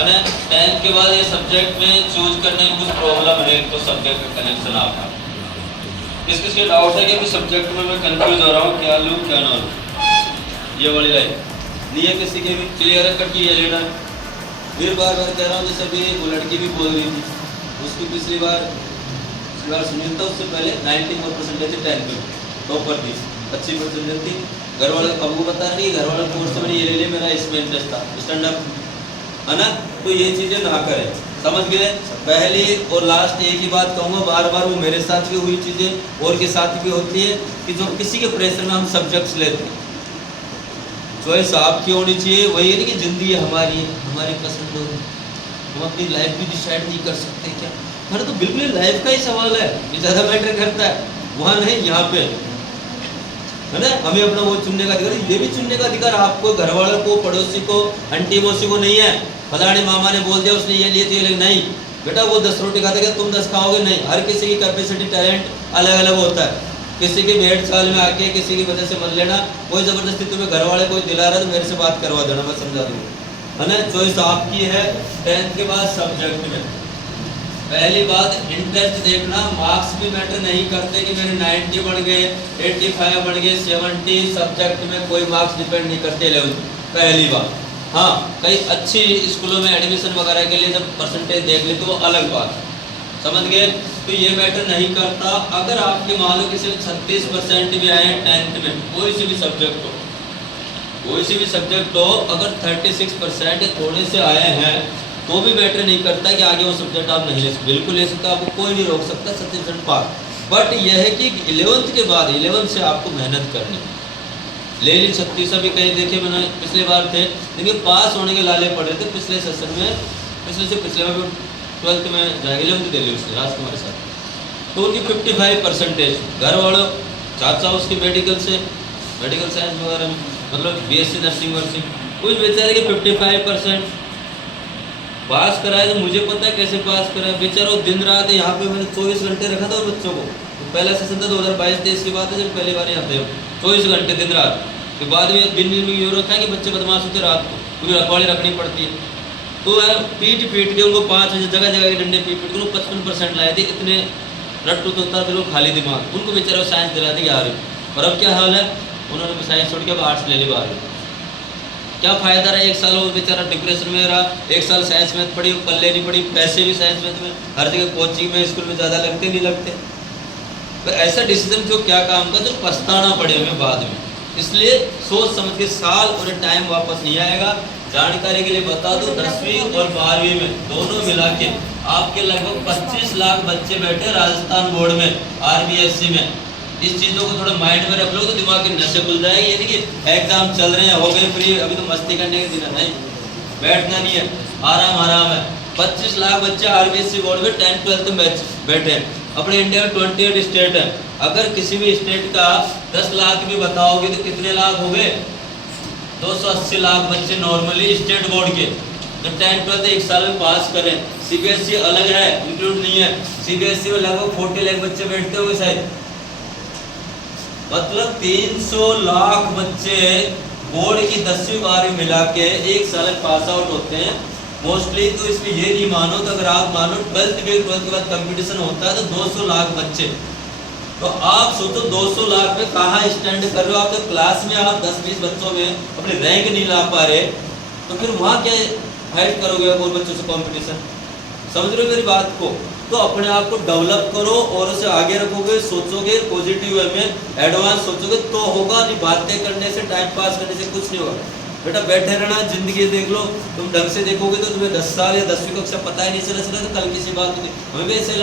અને 10th के बाद ये सब्जेक्ट में चूज करने में कुछ प्रॉब्लम है तो सब्जेक्ट का कनेक्शन आपका किस किस के डाउट है कि अभी सब्जेक्ट में मैं कंफ्यूज हो रहा हूँ क्या लूँ क्या ना लूँ ये वाली लाइन नहीं है किसी के भी क्लियर है कट की ये लेना फिर बार बार कह रहा हूँ जैसे अभी वो लड़की भी बोल रही थी उसकी पिछली बार सुनील था उससे पहले 94% थे 10th में टॉपर थी अच्छी परसेंटेज थी घर वाले अब वो बता रही घर वाले कोर्स से मैंने ये ले लिया मेरा इसमें इंटरेस्ट था स्टैंड अप है ना तो ये चीज़ें ना करें समझ गए पहली और लास्ट एक ही बात कहूँगा बार बार वो मेरे साथ भी हुई चीज़ें और के साथ भी होती है कि जो किसी के प्रेशर में हम सब्जेक्ट्स लेते हैं चॉइस आपकी होनी चाहिए वही नहीं कि ज़िंदगी हमारी है हमारी पसंद होगी हम अपनी लाइफ भी डिसाइड नहीं कर सकते क्या हमारा तो बिल्कुल लाइफ का ही सवाल है ये ज़्यादा मैटर करता है वहाँ नहीं यहाँ पे है ना हमें अपना वो चुनने का अधिकार ये भी चुनने का अधिकार आपको घर वालों को पड़ोसी को आंटी मौसी को नहीं है फलाने मामा ने बोल दिया उसने ये लिए तो ये नहीं बेटा वो 10 रोटी खाते क्या तुम 10 खाओगे नहीं हर किसी की कैपेसिटी टैलेंट अलग अलग होता है किसी की भेड़ चाल में आके किसी की वजह से मत लेना कोई ज़बरदस्ती तुम्हें घर वाले कोई दिला रहा है तो मेरे से बात करवा देना मैं समझा दूँगा है ना चॉइस आपकी है 10th के बाद सब्जेक्ट में पहली बात इंटरेस्ट देखना मार्क्स भी मैटर नहीं करते कि मेरे 90 बढ़ गए 85 बढ़ गए 70 सब्जेक्ट में कोई मार्क्स डिपेंड नहीं करते 11th पहली बात हाँ कई अच्छी स्कूलों में एडमिशन वगैरह के लिए जब परसेंटेज देख ले तो वो अलग बात समझ गए तो ये मैटर नहीं करता अगर आपके मान लो किसी 36% भी आए 10th में कोई सी भी सब्जेक्ट हो अगर 36% थोड़े से आए हैं तो भी मैटर नहीं करता कि आगे वो सब्जेक्ट आप नहीं ले सकते बिल्कुल ले सकते आपको कोई नहीं रोक सकता 37% पास बट यह है कि 11th के बाद 11th से आपको मेहनत करनी ले ली 36 भी कहीं देखे मैंने पिछले बार थे लेकिन पास होने के लाले पड़े थे पिछले सेशन में पिछले में 12th में जाएगा 11th दे ली उसने राजकुमार साथ तो उनकी 55% घर वालों चाचा उसकी मेडिकल साइंस वगैरह में मतलब BSc नर्सिंग वर्सिंग कुछ बेचारे के 55% पास कराए तो मुझे पता है कैसे पास कराए बेचारा दिन रात यहाँ पे मैंने 24 घंटे रखा था और बच्चों को तो पहला सेशन था 2022-23 की बात है जब पहली बार यहाँ पे 24 घंटे दिन रात फिर बाद में दिन में ये रखा है कि बच्चे बदमाश होते रात को पूरी रखवाली रखनी पड़ती है तो यार पीट के उनको 5 जगह के डंडे पीट के उनको 55% लाए थे इतने रट्टू तो होता बिल्कुल खाली दिमाग उनको बेचारा साइंस दिला दी 11वीं और अब क्या हाल है उन्होंने साइंस छोड़ के अब आर्ट्स ले ली 12वीं क्या फ़ायदा रहा एक साल वो बेचारा डिप्रेशन में रहा एक साल साइंस मैथ पढ़ी पल्ले नहीं पढ़ी पैसे भी साइंस मैथ में हर जगह कोचिंग में स्कूल में ज़्यादा लगते नहीं लगते तो ऐसा डिसीजन जो क्या काम का जो पछताना पड़े हमें बाद में इसलिए सोच समझ के साल और टाइम वापस नहीं आएगा जानकारी के लिए बता दूं 10वीं और 12वीं में दोनों मिला के आपके लगभग 25 लाख बच्चे बैठे राजस्थान बोर्ड में RBSC में इस चीज़ों को थोड़ा माइंड में रख लो तो दिमाग की नशे खुल जाएगी ये नहीं कि एग्जाम चल रहे हैं हो गए फ्री अभी तो मस्ती करने के दिन नहीं बैठना नहीं है आराम है 25 लाख बच्चे RBSC बोर्ड में 10th-12th में बैठे हैं अपने इंडिया में 28 स्टेट है अगर किसी भी स्टेट का 10 लाख भी बताओगे तो कितने लाख हो गए 280 लाख बच्चे नॉर्मली स्टेट बोर्ड के तो 10th-12th एक साल में पास करें CBSE अलग है इंक्लूड नहीं है CBSE में लगभग 40 लाख बच्चे बैठते होंगे शायद मतलब 300 लाख बच्चे बोर्ड की 10वीं 12वीं मिला के एक साल में पास आउट होते हैं मोस्टली तो इसमें ये नहीं मानो तो अगर आप मानो 12th के बाद कंपटीशन होता है तो 200 लाख बच्चे तो आप सोचो 200 लाख में कहाँ स्टैंड कर रहे हो आप तो क्लास में आप 10-20 बच्चों में अपने रैंक नहीं ला पा रहे तो फिर वहाँ क्या फाइट करोगे और बच्चों से कंपटीशन समझ रहे हो मेरी बात को तो अपने आप को डेवलप करो और उसे आगे रखोगे सोचोगे पॉजिटिव वे में एडवांस सोचोगे तो होगा नहीं बातें करने से टाइम पास करने से कुछ नहीं होगा बेटा बैठे रहना जिंदगी देख लो तुम ढंग से देखोगे तो तुम्हें 10 साल या 10वीं कक्षा पता ही नहीं चला तो कल किसी बात नहीं हमें भी ऐसे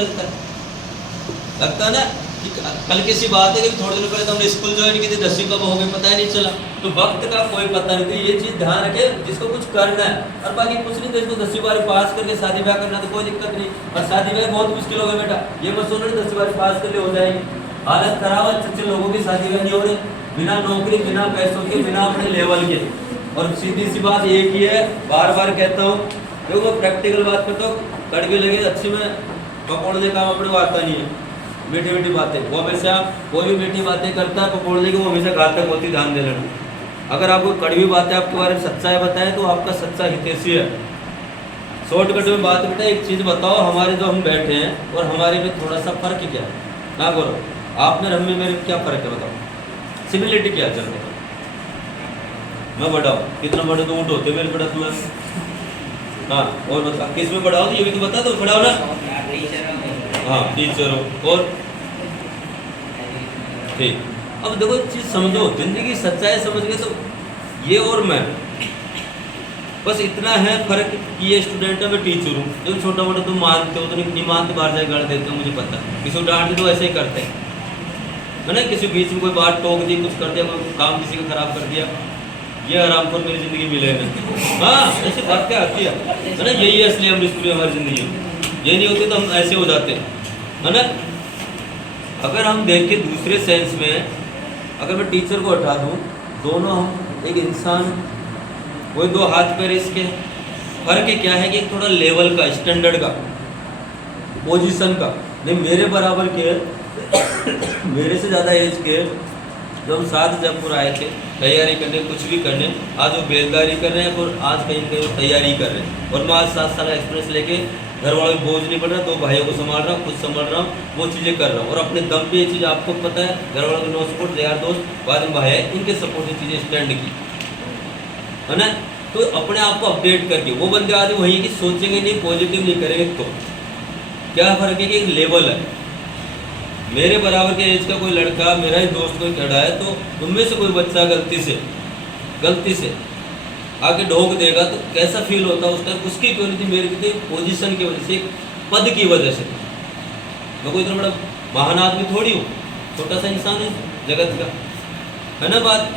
लगता ना कि कल किसी बात है कि थोड़े दिन पहले तो हमने स्कूल ज्वाइन की थी 10वीं कब हो गई पता ही नहीं चला तो वक्त का कोई पता नहीं तो ये चीज़ ध्यान रखे जिसको कुछ करना है और बाकी कुछ नहीं तो इसको 10वीं 12वीं पास करके शादी ब्याह करना तो कोई दिक्कत नहीं और शादी ब्याह बहुत मुश्किल हो गया बेटा ये मत सोचो 10वीं 12वीं पास कर ले हो जाएगी हालत खराब है अच्छे लोगों की शादी ब्याह नहीं हो रही बिना नौकरी बिना पैसों के बिना अपने लेवल के और सीधी सी बात एक ही है बार बार कहता हूँ देखो प्रैक्टिकल बात करता हूँ कड़वी लगे अच्छी में पकौड़ने काम अपने को आता नहीं है मीठी मीठी बातें वो हमेशा कोई भी मीठी बातें करता है पकौड़ने की वो हमेशा घातक होती ध्यान दे लेना अगर आपको कड़वी बातें आपके बारे में सच्चाई बताए तो आपका सच्चा हितैषी शॉर्टकट में बात बेटा, एक चीज़ बताओ, हमारे जो हम बैठे हैं और हमारे में थोड़ा सा फ़र्क क्या है ना बोलो, आप में हम में मेरे क्या फ़र्क है बताओ, सिमिलरिटी क्या चल रहा है? मैं बड़ा हूँ, कितना बड़े तो ऊँट होते मेरे बड़ा तुम्हें। हाँ और बता किस में बड़ा हो, ये भी तो बता दो, बड़ा हो ना? हाँ टीचर हो, और ठीक। अब देखो चीज़ समझो, जिंदगी सच्चाई समझ गए तो ये और मैं बस इतना है फर्क कि ये स्टूडेंट है, मैं टीचर हूँ। जो छोटा मोटा तुम मानते हो तो नहीं मानते, बाहर जाकर गाड़ देते हो, मुझे पता। किसी को डांट दे तो ऐसे ही करते हैं, है ना? किसी बीच में कोई बात टोक दी, कुछ कर दिया, कोई काम किसी का खराब कर दिया, ये आराम को मेरी ज़िंदगी मिले नहीं। हाँ ऐसी बात क्या आती है ना? यही है असली अमृत पूरी हमारी ज़िंदगी में। ये नहीं होती तो हम ऐसे हो जाते हैं, है ना? अगर हम देखें दूसरे सेंस में, अगर मैं टीचर को हटा दूँ, दोनों हम एक इंसान, वही दो हाथ पैर इसके, फ़र्क क्या है कि थोड़ा लेवल का, स्टैंडर्ड का, पोजीशन का। नहीं मेरे बराबर के मेरे से ज़्यादा एज के, जब हम साथ जयपुर आए थे तैयारी करने, कुछ भी करने, आज वो बेलदारी कर रहे हैं और आज कहीं कहीं तैयारी कर रहे हैं। और मैं आज 7 साल एक्सपीरियंस लेके घर वालों को बोझ नहीं पड़ रहा, 2 भाइयों को संभाल रहा हूँ, खुद संभाल रहा हूँ, वो चीज़ें कर रहा हूँ। और अपने दम पे ये चीज़ आपको पता है, घर वालों को नो सपोर्ट, यार दोस्त बाद में भाई है, इनके सपोर्ट से चीज़ें स्टैंड की, है ना? तो अपने आप को अपडेट करके वो बंदे आदमी वही कि सोचेंगे नहीं, पॉजिटिव नहीं करेंगे, तो क्या फ़र्क है कि एक लेवल है। मेरे बराबर के एज का कोई लड़का, मेरा ही दोस्त कोई खड़ा है, तो उनमें से कोई बच्चा गलती से आके ढोक देगा तो कैसा फील होता है उस टाइम? उसकी क्यों नहीं थी, मेरी थी, पोजीशन की वजह से, पद की वजह से। मैं कोई इतना बड़ा महान आदमी थोड़ी हूँ, छोटा सा इंसान है जगत का, है ना बात?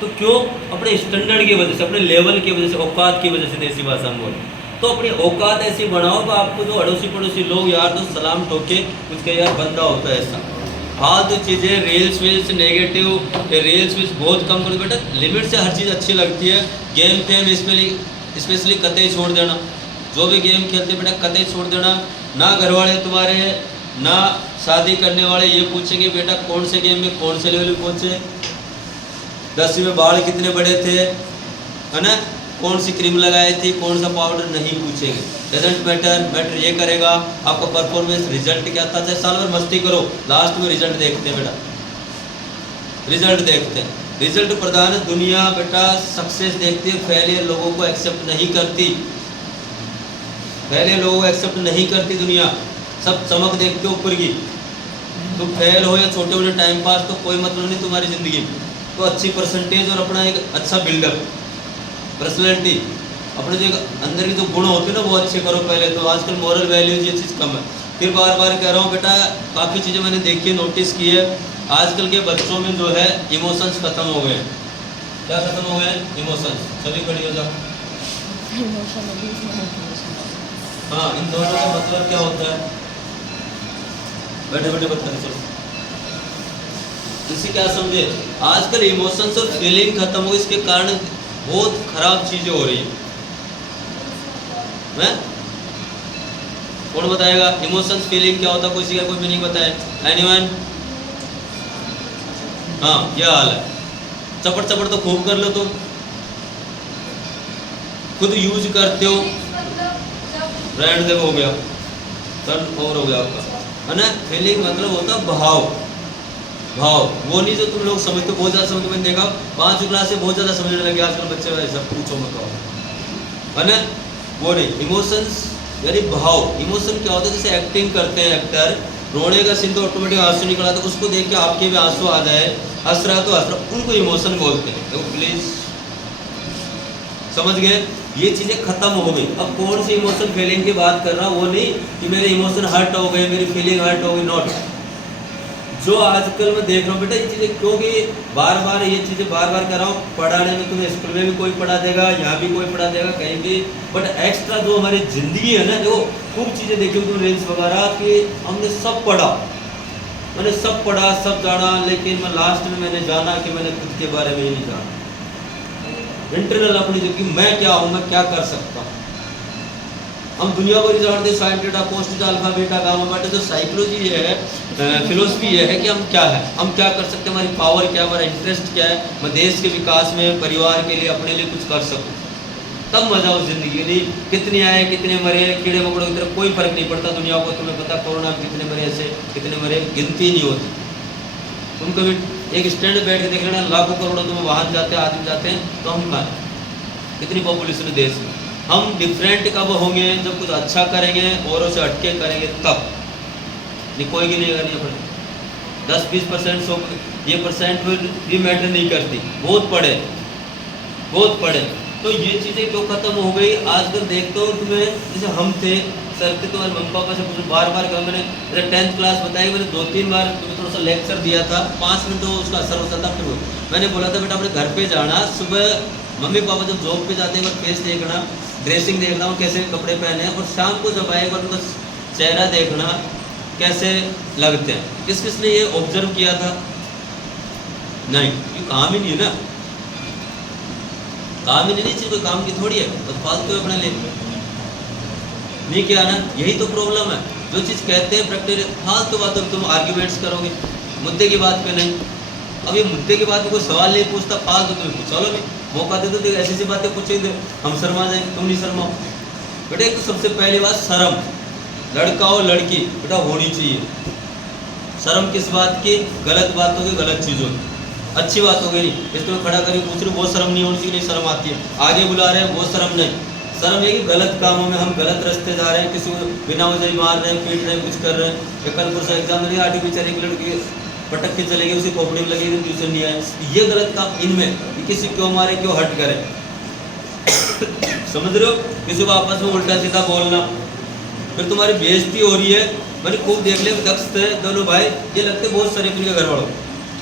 तो क्यों? अपने स्टैंडर्ड की वजह से, अपने लेवल की वजह से, औकात की वजह से, देसी भाषा में बोले तो अपनी औकात ऐसी बनाओ तो आपको जो अड़ोसी पड़ोसी लोग यार तो सलाम ठोके, कुछ के यार बंदा होता है ऐसा। फालतू चीज़ें, रील्स वील्स नेगेटिव, रील्स वील्स बहुत कम करो बेटा। लिमिट से हर चीज़ अच्छी लगती है। गेम फेम स्पेशली कतई छोड़ देना, जो भी गेम खेलते बेटा कतई छोड़ देना। ना घर वाले तुम्हारे, ना शादी करने वाले ये पूछेंगे बेटा कौन से गेम में कौन से लेवल में पहुँचे, 10वीं में बाल कितने बड़े थे, है ना? कौन सी क्रीम लगाई थी, कौन सा पाउडर, नहीं पूछेंगे। डजंट मैटर ये करेगा आपका परफॉर्मेंस, रिजल्ट क्या था। चाहे साल भर मस्ती करो, लास्ट में रिजल्ट देखते हैं बेटा, रिजल्ट देखते हैं। रिजल्ट प्रधान दुनिया बेटा सक्सेस देखती है, फेलियर लोगों को एक्सेप्ट नहीं करती, फेलियर लोगों को एक्सेप्ट नहीं करती दुनिया। सब चमक देखते हो ऊपर की। तो फेल हो या छोटे मोटे टाइम पास तो कोई मतलब नहीं तुम्हारी ज़िंदगी में। तो अच्छी परसेंटेज और अपना एक अच्छा बिल्डअप, पर्सनैलिटी, अपने जो अंदर के जो गुण होते हैं ना वो अच्छे करो पहले। तो आजकल मॉरल वैल्यूज ये चीज़ कम है। फिर बार बार कह रहा हूँ बेटा, काफ़ी चीज़ें मैंने देखी है, नोटिस की है, आजकल के बच्चों में जो है इमोशंस खत्म हो गए हैं। क्या खत्म हो गए हैं? इमोशंस। सभी खड़ी हो जाओ। हाँ, इन दोनों का मतलब क्या होता है? बैठे बैठे बताने चलो, इसे क्या समझे? आजकल इमोशंस और फीलिंग खत्म हो, इसके कारण बहुत खराब चीजें हो रही है। कौन बताएगा इमोशंस फीलिंग क्या होता? कोई का कोई भी नहीं बताए। एनीवन? हाँ ये हाल है। चपड़ चपड़ तो खूब कर लो तुम, खुद यूज करते हो, ब्रांड देखो हो गया, टर्न ओवर हो गया आपका, है ना? फीलिंग मतलब होता भाव, भाव वो नहीं जो तुम लोग समझते, बहुत ज़्यादा समझते। मैंने देखा 5वीं क्लास से बहुत ज़्यादा समझने लगे आजकल बच्चे, ऐसा पूछो मत कहो, है ना? वो नहीं, इमोशंस यानी भाव। इमोशन क्या होता है? जैसे एक्टिंग करते हैं एक्टर, रोने का सीन तो ऑटोमेटिक आंसू निकला, तो उसको देख के आपके भी आंसू आ जाए, हंस रहा तो हंस रहा, उनको इमोशन बोलते हैं। तो प्लीज़ समझ गए? ये चीज़ें खत्म हो गई। अब कौन सी इमोशन फीलिंग की बात कर रहा हूँ, वो नहीं कि मेरे इमोशन हर्ट हो गए, मेरी फीलिंग हर्ट हो गई, नॉट। जो आजकल मैं देख रहा हूँ बेटा ये चीज़ें, क्योंकि बार बार ये चीज़ें बार बार कर रहा हूँ, पढ़ाने में तुम्हें स्कूल में भी कोई पढ़ा देगा, यहाँ भी कोई पढ़ा देगा, कहीं भी, बट एक्स्ट्रा जो हमारी ज़िंदगी है ना, जो खूब चीज़ें देखी तुम रील्स वगैरह कि हमने सब पढ़ा, मैंने सब पढ़ा, सब जाना, लेकिन मैं लास्ट में मैंने जाना कि मैंने खुद के बारे में ही नहीं जाना। इंटरनल अपनी जो कि मैं क्या हूँ, मैं क्या कर सकता हूँ। हम दुनिया भर जानते हैं, sine theta, post alpha beta gamma but जो साइकोलॉजी है, फिलोसफी ये है कि हम क्या है, हम क्या कर सकते हैं, हमारी पावर क्या है, हमारा इंटरेस्ट क्या है, मैं देश के विकास में, परिवार के लिए, अपने लिए कुछ कर सकूँ। तब मजा उस जिंदगी नहीं कितने आए कितने मरे, कीड़े मकोड़ों की तरफ कोई फर्क नहीं पड़ता दुनिया को। तुम्हें पता कोरोना में कितने मरे, ऐसे कितने मरे, गिनती नहीं होती। तुम कभी एक स्टैंड बैठ के देख लेना, लाखों करोड़ों तुम्हें वाहन जाते हैं, आदमी जाते हैं, तो हम कहाँ हैं? कितनी पॉपुलेशन है देश में। हम डिफरेंट कब होंगे? जब कुछ अच्छा करेंगे, औरों से हटके करेंगे, तब। नहीं कोई की नहीं करनी अपने 10-20% सो ये परसेंट भी मैटर नहीं करती, बहुत पड़े, बहुत पड़े। तो ये चीज़ें क्यों ख़त्म हो गई? आजकल देखते हो तुम्हें, जैसे हम थे सर के, तुम्हारे मम्मी पापा से पूछो, बार बार कहा मैंने, जैसे 10th क्लास बताई, मैंने 2-3 बार तुम्हें थोड़ा सा लेक्चर दिया था, 5 मिनट तो उसका असर होता था। फिर मैंने बोला था बेटा अपने घर पे जाना, सुबह मम्मी पापा जब जॉब पे जाते हैं एक बार फेस देखना, ड्रेसिंग देखना, वो कैसे कपड़े पहने, और शाम को जब आए एक बार उनका चेहरा देखना कैसे लगते हैं। किस किस ने ये ऑब्जर्व किया था? नहीं, ये काम ही नहीं है ना, काम ही नहीं, चीज कोई काम की थोड़ी है, बस फालतू अपने लिए नहीं किया ना, यही तो प्रॉब्लम है। जो चीज़ कहते हैं प्रैक्टिकल, फालतू बातों तुम आर्ग्यूमेंट्स करोगे, मुद्दे की बात पे नहीं। अब ये मुद्दे की बात पे कोई सवाल नहीं पूछता, फालतू तुम्हें पूछा लो नहीं, मौका दे दो, ऐसी ऐसी बातें पूछेंगे, हम शर्मा जाएंगे, तुम नहीं शर्माओ। बेटा एक तो सबसे पहली बात शर्म, लड़का हो लड़की बेटा होनी चाहिए। शर्म किस बात की? गलत बातों की, गलत चीज़ों की। अच्छी बात हो गई नहीं, इस तुम्हें खड़ा करके पूछ रहे हो, वो शर्म नहीं होनी चाहिए, नहीं शर्म आती है। आगे बुला रहे हैं, वो शर्म नहीं। शर्म है कि गलत कामों में हम गलत रास्ते जा रहे हैं, किसी को बिना वजह मार रहे हैं, पीट रहे हैं, कुछ कर रहे हैं। एक कल परसों एग्जाम में आर्टिफिशियल एक लड़की पटक के चले गई, उसी खोपड़ी में लगी, ट्यूशन नहीं आया, ये गलत काम। इनमें कि किसी क्यों मारे, क्यों हट करे, समझ रहे हो? किसी को आपस में उल्टा सीधा बोलना, फिर तुम्हारी बेइज्जती हो रही है। मैंने खूब देख लिया, दक्ष थे दोनों भाई, ये लगते बहुत शरीफ इनके घर वालों।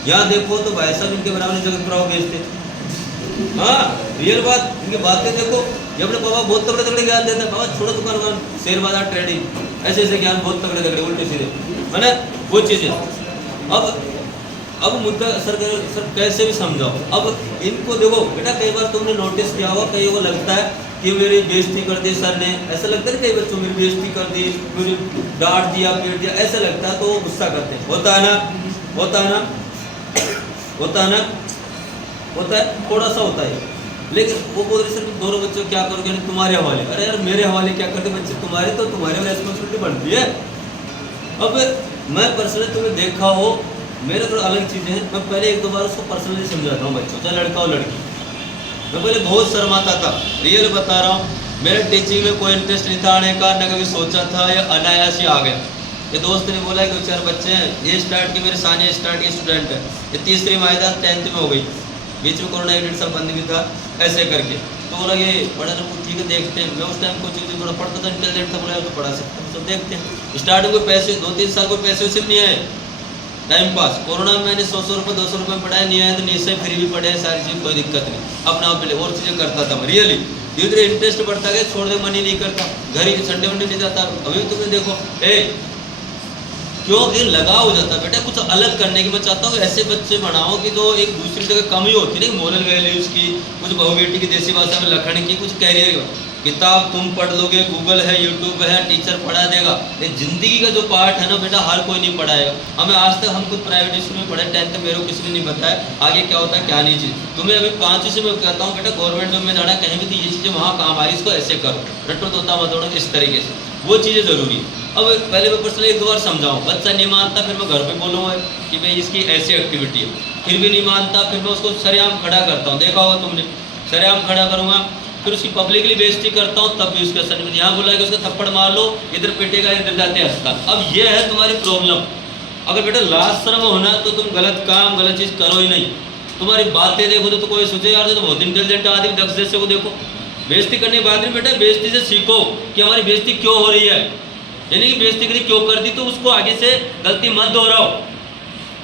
यहाँ देखो तो भाई साहब इनके बराबर जगत पर बेचते। हाँ रियल बात, इनकी बातें देखो, ये अपने पापा बहुत तगड़े तगड़े ज्ञान देते हैं। बाबा छोड़ो दुकान वुकान, शेयर बाजार ट्रेडिंग, ऐसे ऐसे ज्ञान बहुत तगड़े तगड़े उल्टे सीधे, मैंने वो चीज़ें। अब मुद्दा सर कैसे भी समझाओ। अब इनको देखो बेटा, कई बार तुमने नोटिस किया होगा, कई को लगता है कि मेरी बेइज्जती कर दी सर ने, ऐसा लगता है कई बच्चों मेरी बेइज्जती कर दी, मुझे डांट दिया, पीट दिया, ऐसा लगता है, तो वो गुस्सा करते हैं। होता है ना, होता है ना, होता है ना, होता है, थोड़ा सा होता है। लेकिन वो बोल रहे सर दोनों बच्चों क्या करोगे? तुम्हारे हवाले। अरे यार मेरे हवाले क्या करते बच्चे, तुम्हारे तो तुम्हारे रेस्पॉन्सिबिलिटी बनती है। अब मैं पर्सनली तुम्हें देखा हो, मेरे थोड़ा अलग चीज़ें हैं, मैं पहले 1-2 बार उसको पर्सनली समझाता हूँ बच्चों, चाहे लड़का हो लड़की। मैं पहले बहुत शर्माता था, रियल बता रहा हूँ। मेरे टीचिंग में कोई इंटरेस्ट नहीं था आने का, न कभी सोचा था, या अनायास ही आ गया। ये दोस्त ने बोला कि 4 बच्चे हैं, ये स्टार्ट की, मेरे सानिया स्टार्ट की स्टूडेंट है, ये तीसरी माहिदा 10th में हो गई, बीच में कोरोना 1-1.5 साल बंद भी था, ऐसे करके। तो बोला ये पढ़ाना ठीक है, देखते हैं। मैं उस टाइम कोई चीज़ थोड़ा पढ़ता था, इंटेलिजेंट था, बोला तो पढ़ा सकते हैं, तो देखते हैं। स्टार्टिंग में पैसे 2-3 साल कोई पैसे वैसे भी नहीं आए, टाइम पास। कोरोना में मैंने 100 रुपये 200 रुपये में पढ़ाया, नहीं आया तो नीचे फ्री भी पढ़े, सारी चीज़ कोई दिक्कत नहीं, अपना आप ले और चीज़ें करता था मैं रियली। धीरे धीरे इंटरेस्ट बढ़ता गया, छोड़ दे मन ही नहीं करता, घर ही संडे वनडे नहीं जाता। अभी तुम्हें देखो क्यों ये लगाव हो जाता है बेटा कुछ अलग करने की। मैं चाहता हूँ ऐसे बच्चे बनाओ कि जो एक दूसरी जगह कम ही होती है, मोरल वैल्यूज़ की, कुछ बहु बेटी की देसी भाषा में लखन की, कुछ कैरियर। किताब तुम पढ़ लोगे, गूगल है, यूट्यूब है, टीचर पढ़ा देगा। ये ज़िंदगी का जो पार्ट है ना बेटा, हर कोई नहीं पढ़ाएगा। हमें आज तक हम खुद प्राइवेट स्कूल में पढ़े, 10th मेरे को किसी ने नहीं बताया आगे क्या होता है क्या नहीं चीज़। तुम्हें अभी 5वीं से मैं कहता हूँ बेटा गवर्नमेंट जॉब में जाना, कहीं भी तो ये चीज़ें वहाँ काम आ रही, इसको ऐसे करो, रट्टो तोता मत दौड़ो, इस तरीके से, वो चीज़ें ज़रूरी है। अब पहले मैं पर्सनली 1-2 बार समझाऊँ, बच्चा नहीं मानता, फिर मैं घर पे बोलूँगा कि भाई इसकी ऐसी एक्टिविटी है, फिर भी नहीं मानता, फिर मैं उसको सरेआम खड़ा करता हूँ, देखा होगा तुमने, सरेआम खड़ा करूँगा, फिर उसकी पब्लिकली बेइज्जती करता हूँ, तब भी उसके असर में यहाँ बोला कि उसका थप्पड़ मार लो, इधर पिटेगा, इधर जाते हंसता। अब ये है तुम्हारी प्रॉब्लम। अगर बेटा लाज शर्म होना तो तुम गलत काम गलत चीज़ करो ही नहीं। तुम्हारी बातें देखो तो कोई सोचे यार तो बहुत इंटेलिजेंट आदमी, दक्ष जैसे को देखो। बेइज्जती करने के बाद में बेटा बेइज्जती से सीखो कि हमारी बेइज्जती क्यों हो रही है, यानी कि बेइज्जती करी क्यों कर दी, तो उसको आगे से गलती मत दोहराओ।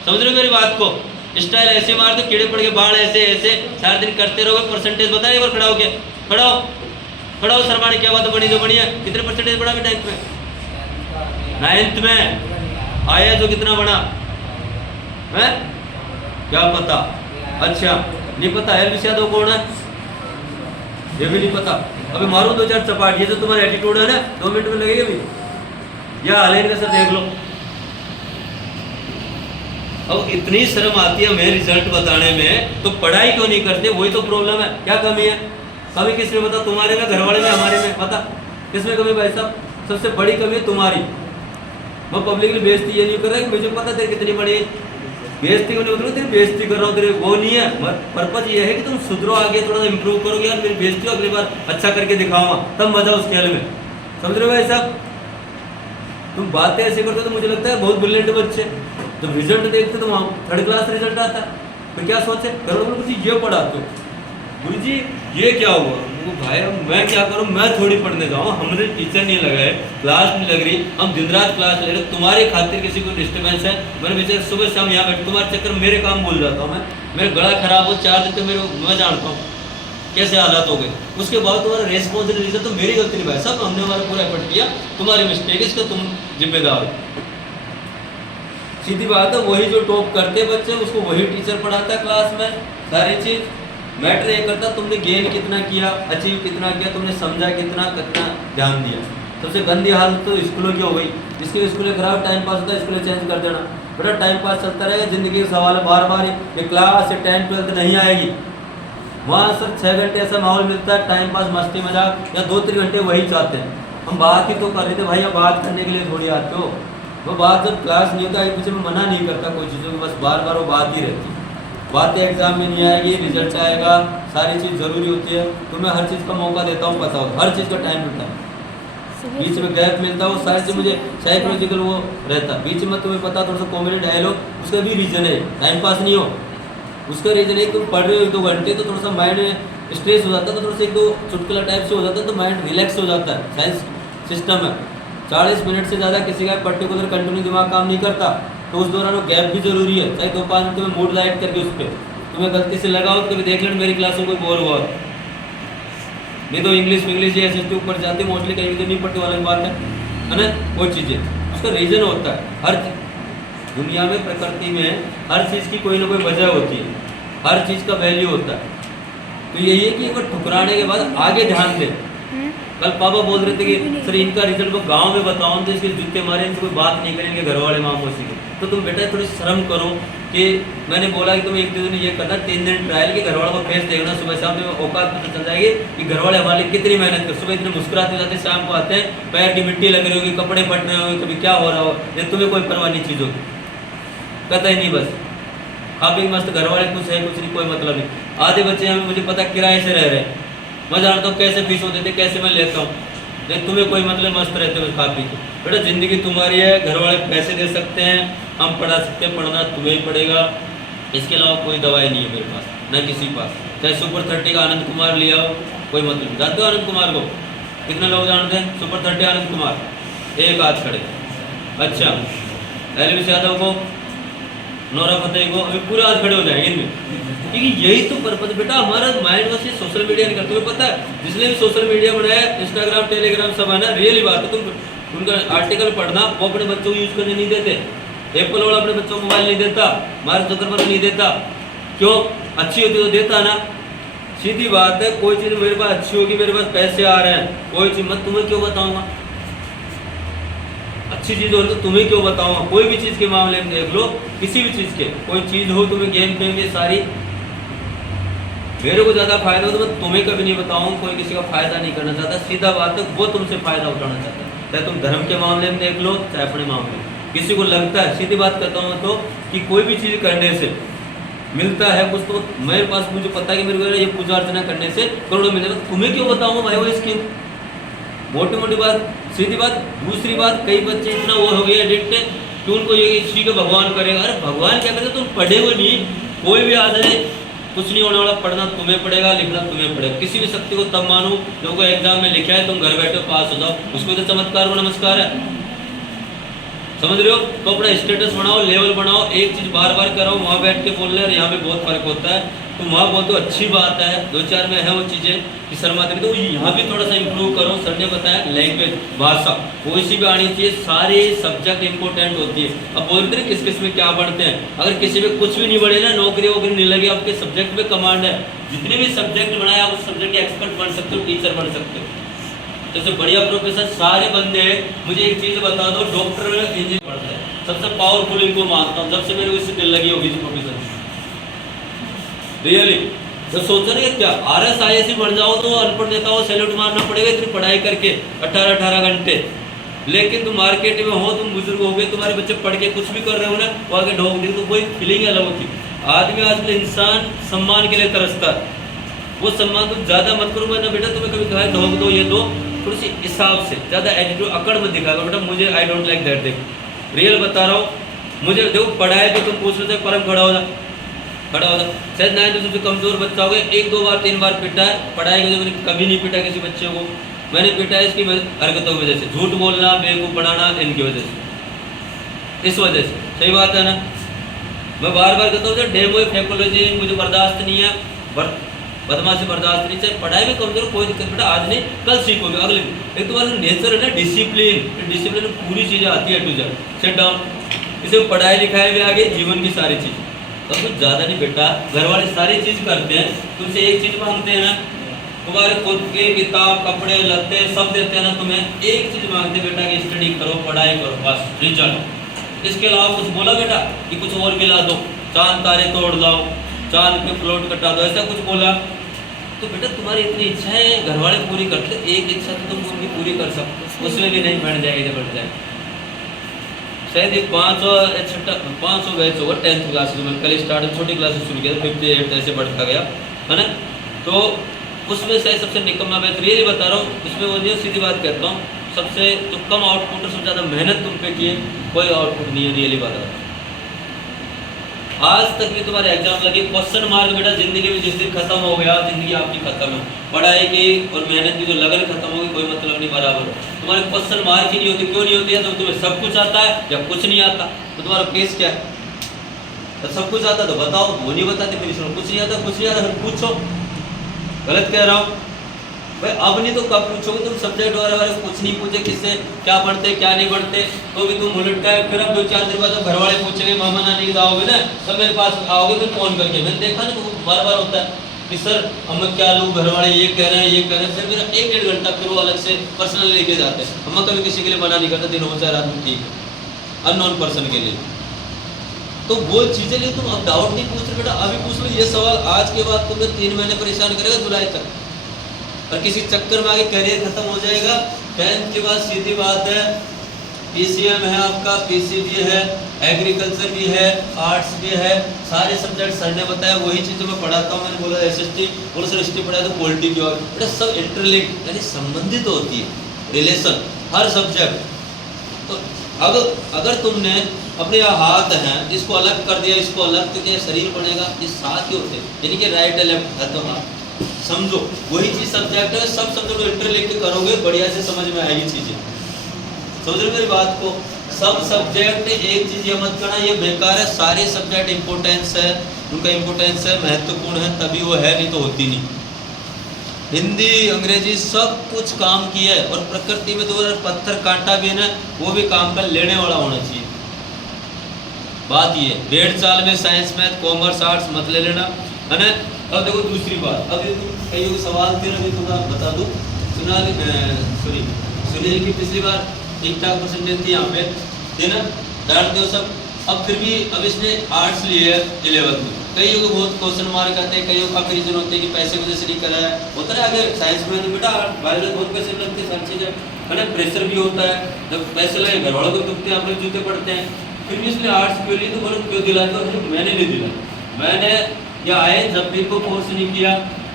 समझ रहे हो मेरी बात को? स्टाइल ऐसे मार दो, कीड़े पड़ के बाढ़ ऐसे ऐसे सारा दिन करते रहोगे, परसेंटेज बताए एक बार खड़ा हो गया, खड़ा हो सरमानी, क्या बात बनी जो बढ़िया, कितने परसेंटेज बढ़ा बेटा 10th में? 9th में आया जो कितना बड़ा है क्या पता? अच्छा नहीं पता, एलविस यादव कौन है ये भी नहीं पता। अभी मारो 2-4 चपाट, ये जो तुम्हारा एटीट्यूड है ना 2 मिनट में लगेगा भी, या हालेन का सर देख लो। अब इतनी शर्म आती है हमें रिजल्ट बताने में, तो पढ़ाई क्यों नहीं करते? वही तो प्रॉब्लम है, क्या कमी है? कमी किसमें बता? तुम्हारे में, घर वाले में, हमारे में, बता किसमें कमी भाई साहब? सबसे बड़ी कमी है तुम्हारी। मैं पब्लिकली बेइज्जती ये नहीं कर रहा कि मुझे पता तेरे कितनी बड़ी बेइज्जती होने उतरू, तेरी बेइज्जती कर रहा हूँ, तेरे वो नहीं है। पर्पज ये है कि तुम सुधरो, आगे थोड़ा सा इंप्रूव करोगे। यार मेरी बेइज्जती अगली बार अच्छा करके दिखाऊंगा, तब मजा उस खेल में, समझ रहे हो भाई साहब? तुम बातें ऐसे करते हो तो मुझे लगता है बहुत ब्रिलियंट बच्चे, जब रिजल्ट देखते तो वहाँ 3rd क्लास रिजल्ट आता है, तो क्या सोचे करोड़ कुछ ये पढ़ाते हो, गुरु जी ये क्या हुआ? भाई मैं क्या करूं, मैं थोड़ी पढ़ने जाऊं, हमने टीचर नहीं लगाए, क्लास नहीं लग रही, हम दिन रात क्लास ले रहे, तुम्हारे खातिर किसी को डिस्टर्बेंस है, मैंने बेचारे सुबह शाम यहाँ बैठ, तुम्हारे चक्कर में मेरे काम भूल जाता हूँ मैं, मेरा गला खराब हो 4 दिन तो मेरे मैं जानता हूँ कैसे हालात हो गए। उसके बाद तुम्हारा रेस्पॉन्सिबिलिटी तो मेरी गलती नहीं भाई साहब, हमने हमारा पूरा एफर्ट किया, तुम्हारी मिस्टेक है, इसका तुम जिम्मेदार हो। सीधी बात है, वही जो टॉप करते बच्चे उसको वही टीचर पढ़ाता है क्लास में, सारी चीज मैटर ये करता तुमने गेन कितना किया, अचीव कितना किया, तुमने समझा कितना, कितना ध्यान दिया। सबसे गंदी हालत तो स्कूलों की हो गई, जिसके स्कूलें खराब, टाइम पास होता है, स्कूलें चेंज कर देना, बेटा टाइम पास चलता रहेगा, जिंदगी का सवाल है, बार बार ये क्लास से 10th 12th नहीं आएगी, वहाँ सर 6 घंटे ऐसा माहौल मिलता है, टाइम पास मस्ती मजाक, या 2-3 घंटे वही चाहते हैं। हम बात ही तो कर रहे थे भाई, अब बात करने के लिए थोड़ी आते हो, वो बात जब क्लास नहीं होता, एक पीछे में मना नहीं करता कोई चीज़ों की, बस बार बार वो बात ही रहती है। बातें एग्जाम में नहीं आएगी, रिजल्ट आएगा, सारी चीज़ ज़रूरी होती है, तो मैं हर चीज़ का मौका देता हूँ, पता हो हर चीज़ का टाइम टू टाइम, बीच में गैप मिलता है, वो सारी चीज़ मुझे साइकोलॉजिकल वो रहता, बीच में तुम्हें पता थोड़ा सा कॉमेडी डायलॉग, उसका भी रीज़न है, टाइम पास नहीं हो, उसका रीज़न है तुम पढ़ रहे हो 1-2 घंटे तो थोड़ा सा माइंड स्ट्रेस हो जाता है, तो थोड़ा सा 1-2 चुटकुला टाइप से हो जाता है, तो माइंड रिलैक्स हो जाता है, साइंस सिस्टम है। 40 मिनट से ज़्यादा किसी का पर्टिकुलर कंटिन्यू दिमाग काम नहीं करता, तो उस दौरान वो गैप भी जरूरी है, चाहे 2-5 मिनट में मूड लाइट करके उस पर तुम्हें गलती से लगाओ, तो कभी देख लेना मेरी क्लास में कोई बोर हुआ, नहीं तो इंग्लिश ये ऐसे ऊपर जाते मोस्टली, कहीं तो नहीं पढ़ने वाली बात है ना, वो चीज़ें उसका रीज़न होता है। हर दुनिया में, प्रकृति में हर चीज़ की कोई ना कोई वजह होती है, हर चीज़ का वैल्यू होता है, तो यही है कि एक बार ठुकराने के बाद आगे ध्यान दें। कल पापा बोल रहे थे कि सर इनका रिजल्ट को गांव में बताओ तो इसके जूते मारे, इनसे कोई बात नहीं करेंगे घर वाले मामों से, तो तुम बेटा थोड़ी शर्म करो कि मैंने बोला कि तुम्हें 1 दिन ये करना, 3 दिन ट्रायल के घर वालों का फेस देखना, सुबह शाम में औकात पता चल जाएगी कि घर वाले हमारे लिए कितनी मेहनत कर, सुबह इतने मुस्कुराते जाते, शाम को आते हैं पैर की मिट्टी लग रही होगी, कपड़े फट रहे होंगे, कभी क्या हो रहा हो, ये तुम्हें कोई परवाह नहीं चीज़ों की, पता ही नहीं, बस खा पी मस्त, घर वाले कुछ है कुछ नहीं, कोई मतलब नहीं। आधे बच्चे हमें मुझे पता किराए से रह रहे हैं, मैं जानता हूँ कैसे फीस होते थे, कैसे मैं लेता हूँ, लेकिन तुम्हें कोई मतलब, मस्त रहते हो खा पी के। बेटा ज़िंदगी तुम्हारी है, घर वाले पैसे दे सकते हैं, हम पढ़ा सकते हैं, पढ़ना तुम्हें ही पड़ेगा, इसके अलावा कोई दवाई नहीं है मेरे पास, न किसी पास। चाहे सुपर 30 का आनंद कुमार लिया हो, कोई मतलब नहीं। जानते हो आनंद कुमार को? कितने लोग जानते हैं सुपर 30 आनंद कुमार? एक हाथ खड़े। अच्छा, एलविस यादव को, नोरा फतेही को, अभी पूरे हाथ खड़े हो जाएंगे इनमें, क्योंकि यही तो पर्पज बेटा हमारा माइंड बस ये सोशल मीडिया नहीं करते। तुम्हें पता है जिसने भी सोशल मीडिया बनाया, इंस्टाग्राम टेलीग्राम सब है ना, रियली बात है, तुम उनका आर्टिकल पढ़ना, वो अपने बच्चों को यूज करने नहीं देते, एप्पल वाला अपने बच्चों को मोबाइल नहीं देता, मार्क जुकरबर्ग नहीं देता, क्यों? अच्छी होती तो देता ना, सीधी बात है। कोई चीज़ मेरे पास अच्छी होगी, मेरे पास पैसे आ रहे हैं, कोई चीज़ मैं तुम्हें क्यों बताऊँगा, अच्छी चीज़ हो तो तुम्हें क्यों बताऊँगा। कोई भी चीज़ के मामले में देख लो, किसी भी चीज़ के कोई चीज़ हो, तुम्हें गेम फेम ये सारी मेरे को ज़्यादा फायदा हो तो मैं तुम्हें कभी नहीं बताऊँ, कोई किसी का फायदा नहीं करना चाहता, सीधा बात है, वो तुमसे फायदा उठाना चाहता है, चाहे तुम धर्म के मामले में देख लो, चाहे अपने मामले में। किसी को लगता है, सीधी बात करता हूँ मैं तो, कि कोई भी चीज़ करने से मिलता है कुछ, तो मेरे पास मुझे पता है कि मेरे को ये पूजा अर्चना करने से करोड़ों मिलेगा, तुम्हें क्यों बताऊँगा भाई वो स्कीम, मोटी मोटी बात, सीधी बात। दूसरी बात, कई बच्चे इतना वो हो गए एडिक्ट कि उनको ये इसी का भगवान करेगा। अरे भगवान क्या करते, तुम पढ़े हुए नहीं, कोई भी आ जाए कुछ नहीं होने वाला, पढ़ना तुम्हें पड़ेगा, लिखना तुम्हें पड़ेगा। किसी भी शक्ति को तब मानो जो कोई एग्जाम में लिखा है, तुम घर बैठे पास हो जाओ, उसमें तो चमत्कार को नमस्कार है, समझ रहे हो। तो अपना स्टेटस बनाओ, लेवल बनाओ, एक चीज़ बार बार कराओ, वहाँ बैठ के बोल रहे हैं, यहाँ पे बहुत फर्क होता है। तो वहाँ बहुत तो अच्छी बात है, 2-4 में है वो चीज़ें कि शर्माते भी, तो यहाँ भी थोड़ा सा इंप्रूव करो। सर ने बताया लैंग्वेज, भाषा कोई सी भी आनी चाहिए, सारे सब्जेक्ट इंपॉर्टेंट होती है। अब बोलते हैं किस किस में क्या बढ़ते हैं, अगर किसी में कुछ भी नहीं बढ़े ना, नौकरी वोकरी नहीं लगे, आपके सब्जेक्ट में कमांड है, जितने भी सब्जेक्ट बनाए आप उस सब्जेक्ट के एक्सपर्ट बन सकते हो, टीचर बन सकते हो। जैसे बढ़िया प्रोफेसर सारे बंदे हैं। मुझे एक चीज़ बता दो, डॉक्टर इंजीनियर पढ़ता है, सबसे पावरफुल इनको मानता हूँ, जब से मेरे को इससे दिल लगी होगी प्रोफेसर, रियली जब सोचो ना क्या RS IS बन जाओ तो अनपढ़ नेताओं सैल्यूट मारना पड़ेगा इतनी पढ़ाई करके 18-18 घंटे। लेकिन तुम मार्केट में हो, तुम बुजुर्ग हो गए, तुम्हारे बच्चे पढ़ के कुछ भी कर रहे हो ना, वो आगे ढोक दी तो कोई फीलिंग अलग होती। आदमी आजकल इंसान सम्मान के लिए तरसता है, वो सम्मान तुम ज़्यादा मत करो। मैंने बेटा तुम्हें कभी कहा है ढोक दो ये दो, थोड़ी सी हिसाब से, ज़्यादा एटीट्यूड अकड़ मत दिखा बेटा, मुझे आई डोंट लाइक दैट। देखो रियल बता रहा हूँ, मुझे देखो पढ़ाई पे तुम पूछ रहे थे, परम खड़ा हो जा, खड़ा हो जा। शायद 9 सबसे कमज़ोर बच्चा हो गया, 1-2 बार 3 बार पिटा है, पढ़ाई की वजह से कभी नहीं पिटा किसी बच्चे को। मैंने पिटा है इसकी हरकतों की वजह से, झूठ बोलना, बेवकूफ़ बनाना, इनकी वजह से, इस वजह से। सही बात है ना? मैं बार बार कहता हूँ डेमो फैकोलॉजी मुझे बर्दाश्त नहीं है, बदमाशी बर्दाश्त नहीं। चाहे पढ़ाई में कमजोर कोई दिक्कत बेटा, आज नहीं कल सीखोगे अगले। एक तुम्हारा नेचर है ना डिसिप्लिन, डिसिप्लिन में पूरी चीज़ें आती है टू जेड। सेट डाउन, इसे पढ़ाई लिखाई भी आ गई, जीवन की सारी चीज़। तब कुछ ज़्यादा नहीं बेटा, घर वाले सारी चीज़ करते हैं, तुमसे एक चीज़ मांगते हैं ना, तुम्हारे खुद के किताब कपड़े लत्ते सब देते हैं ना, तुम्हें एक चीज़ मांगते हैं बेटा कि स्टडी करो, पढ़ाई करो, बस रिजल्ट। इसके अलावा कुछ बोला बेटा कि कुछ और भी ला दो, चांद तारे तोड़ लाओ, चांद पे फ्लोट कटा दो, ऐसा कुछ बोला तो बेटा तुम्हारी इतनी इच्छा है घर वाले पूरी करते, एक इच्छा तो तुम उनकी पूरी कर सकते, उसमें भी नहीं बढ़ जाएगी, जब बढ़ जाए शायद ये 500 बैच होगा 10th क्लास में। मैंने कल स्टार्ट छोटी क्लास से शुरू किया था, 5th 8th ऐसे बढ़ता गया है ना। तो उसमें शायद सबसे निकम्मा बैच, रियली बता रहा हूँ, इसमें वो नहीं, सीधी बात कहता हूँ, सबसे जो कम आउटपुट और सबसे ज़्यादा मेहनत तुम पे किए, कोई आउटपुट नहीं है, रियली बात है। आज तक भी तुम्हारे एग्जाम लगे क्वेश्चन मार्क बेटा, जिंदगी में जिस दिन खत्म हो गया, जिंदगी आपकी खत्म है। पढ़ाई की और मेहनत की जो लगन खत्म होगी, कोई मतलब नहीं, बराबर। तुम्हारे क्वेश्चन मार्क ही नहीं होती, क्यों नहीं होती है? तो तुम्हें सब कुछ आता है या कुछ नहीं आता, तो तुम्हारा केस क्या है? तो सब कुछ आता तो बताओ, वो नहीं बताते, फिर इसमें कुछ नहीं आता, कुछ नहीं आता फिर पूछो। गलत कह रहा हूँ भाई? अब नहीं तो कब पूछोगे? तुम सब्जेक्ट वाले कुछ नहीं पूछे किससे क्या पढ़ते क्या नहीं पढ़ते, तो भी तुम उलट का। फिर अब 2-4 दिन बाद घर वाले पूछेंगे, मामा नानी के आओगे ना, तब मेरे पास आओगे, फिर फोन करके। मैंने देखा ना, तो बार बार होता है कि सर हम क्या लूँ, घर वाले ये कह रहे हैं ये कह रहे हैं, फिर मेरा 1-1.5 घंटा फिर वो अलग से पर्सनल लेके जाते हैं। हम कभी किसी के लिए मना नहीं करते, दिनों में चाहे रात में, ठीक है, अननोन पर्सन के लिए। तो वो चीज़ें लिए तुम अब डाउट नहीं पूछ रहे बेटा, अभी पूछ लो ये सवाल। आज के बाद तुम्हें 3 महीने परेशान करेगा, जुलाई तक, और किसी चक्कर में आगे करियर खत्म हो जाएगा। 10th के बाद सीधी बात है, PCM है आपका, PCB है, एग्रीकल्चर भी है, आर्ट्स भी है, सारे सब्जेक्ट सर ने बताया, वही चीज़ मैं पढ़ाता हूँ। मैंने बोला SST, बोला सर हिस्ट्री पढ़ाया तो पॉलिटी भी, और बेटा सब इंटरलिंक यानी संबंधित होती है, रिलेशन हर सब्जेक्ट। तो अब अगर तुमने अपने हाथ हैं, इसको अलग कर दिया, इसको अलग तो क्या शरीर बनेगा? ये साथ ही होते हैं, यानी कि राइट लेफ्ट है तो हाथ, समझो वही चीज सब्जेक्ट है, सब सब्जेक्ट इंटरलिंक करोगे, बढ़िया से समझ में आएगी चीजें। समझ रहे मेरी बात को? सब सब्जेक्ट एक चीज ये मत करना ये बेकार है, सारे सब्जेक्ट इम्पोर्टेंस है, उनका इम्पोर्टेंस है, महत्वपूर्ण है, तभी वो है, नहीं तो होती नहीं। हिंदी अंग्रेजी सब कुछ काम की है, और प्रकृति में तो पत्थर कांटा भी है ना, वो भी काम का लेने वाला होना चाहिए। बात ये 1.5 साल में साइंस मैथ कॉमर्स आर्ट्स मत ले लेना, है ना। अब देखो दूसरी बात, अब कईयों के सवाल थे ना, थोड़ा बता दूँ। सुनील की पिछली बार ठीक ठाक परसेंटेज थी, यहाँ पे थे ना, जानते हो सब। अब फिर भी अब इसने आर्ट्स लिए है 11th में, कईयों को बहुत क्वेश्चन मार्क आते हैं, कईयों का रीजन होते हैं कि पैसे वजह से नहीं कराया, होता है आगे साइंस में तो बेटा बायोलॉजी बहुत पैसे लगते हैं, सारी चीज़ें है ना, प्रेशर भी होता है, जब पैसे लगे घर वालों को दुखते हैं, अपने जूते पड़ते हैं। फिर भी इसलिए आर्ट्स क्यों ली, तो बोलो क्यों दिला, तो मैंने नहीं दिला, मैंने या आए जब भी को फोर्स नहीं किया,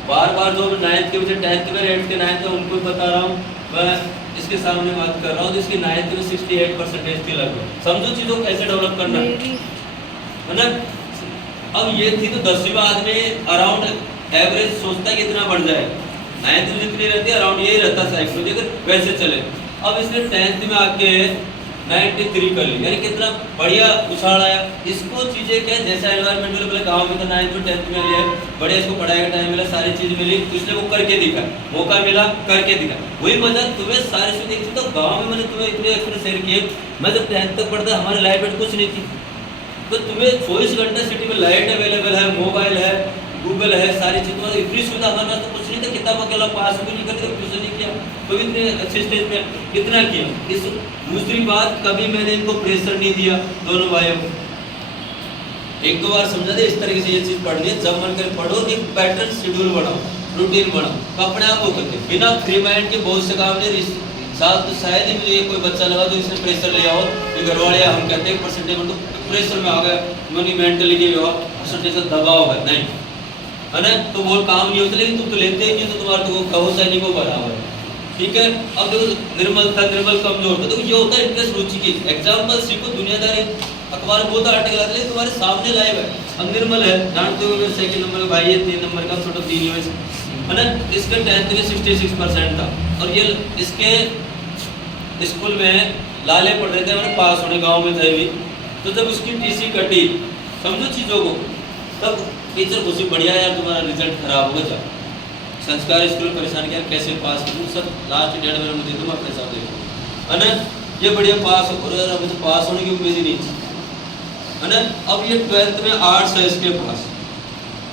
बार बार जो 9th के बच्चे 10th में 8th के 9th में उनको बता रहा हूँ, मैं इसके सामने बात कर रहा हूँ, जिसकी 9th में 68% थी लगभग। समझो चीज़ों को कैसे डेवलप करना है ना। अब ये थी तो 10वीं में आदमी अराउंड एवरेज सोचता है कि इतना बढ़ जाए, 9th में जितनी रहती है अराउंड यही रहता है साइकोलॉजी, अगर वैसे चले। अब इसने 10th में आके 93 कर ली, यानी कितना बढ़िया उछाल आया। इसको चीज़ें क्या, जैसा एनवायरमेंट में पहले गाँव में तो 9th में 10th में लिया, बढ़िया इसको पढ़ाई का टाइम मिला, सारी चीज़ मिली, तो इसने वो करके दिखा, मौका मिला करके दिखा। वही मजा तुम्हें सारी चीज़ देखी। तो गाँव में मैंने तुम्हें इतने एक्सपीरियंस शेयर किए, मैं जब 10th तक पढ़ता हमारे लाइफ में कुछ नहीं थी, तो तुम्हें 24 घंटे सिटी में लाइट अवेलेबल है, मोबाइल है, गूगल है, सारी चीज़, मतलब इतनी सुविधा हमारे पास तो कुछ नहीं था। किताबों के अलावा पास भी नहीं करते, कुछ नहीं किया, तो इतने अच्छे स्टेज पे कितना किया। इस दूसरी बात, कभी मैंने इनको प्रेशर नहीं दिया दोनों भाइयों को, एक दो बार समझा दे, इस तरीके से ये चीज पढ़नी है, जब मन करे पढ़ो, एक पैटर्न शेड्यूल बनाओ, रूटीन बनाओ, तो अपने आप वो करते बिना फ्री माइंड के बहुत से काम नहीं। साल तो शायद ही मुझे कोई बच्चा लगा तो इसने प्रेशर लिया हो कि घर वाले हम कहते हैं परसेंटेज तो प्रेशर में आ गया, मनी मेंटली के परसेंटेज का दबाव है, नहीं है ना, तो वो काम नहीं होता। लेकिन तुम तो लेते ही नहीं, तो तुम्हारा तो वो कहो सैनिक को बराबर है, ठीक है। अब देखो निर्मल था, निर्मल कमजोर था, तो ये होता है इंटरेस्ट रुचि की। एग्जाम्पल सीखो, दुनियादारी अखबार बहुत आर्टिकल आते हैं तुम्हारे सामने लाइव है। अब निर्मल है, जानते हो मेरे सेकंड नंबर का भाई है, 3 नंबर का छोटा 3 है ना, इसका 10th में 66% था, और ये इसके स्कूल में लाले पढ़ रहे थे, मैंने पास होने गांव में थे भी, तो जब उसकी टीसी कटी, समझो चीज़ों को, तब टीचर खुशी, बढ़िया यार तुम्हारा रिजल्ट खराब होगा, जा संस्कार स्कूल परेशान किया, कैसे पास करूँ, सब लास्ट 1.5 महीने में दे दूँगा अपने साथ देखो, है ना, ये बढ़िया पास हो, अभी तो पास होने की उम्मीद ही नहीं थी, है ना। अब ये 12th में आर्ट्स है इसके पास,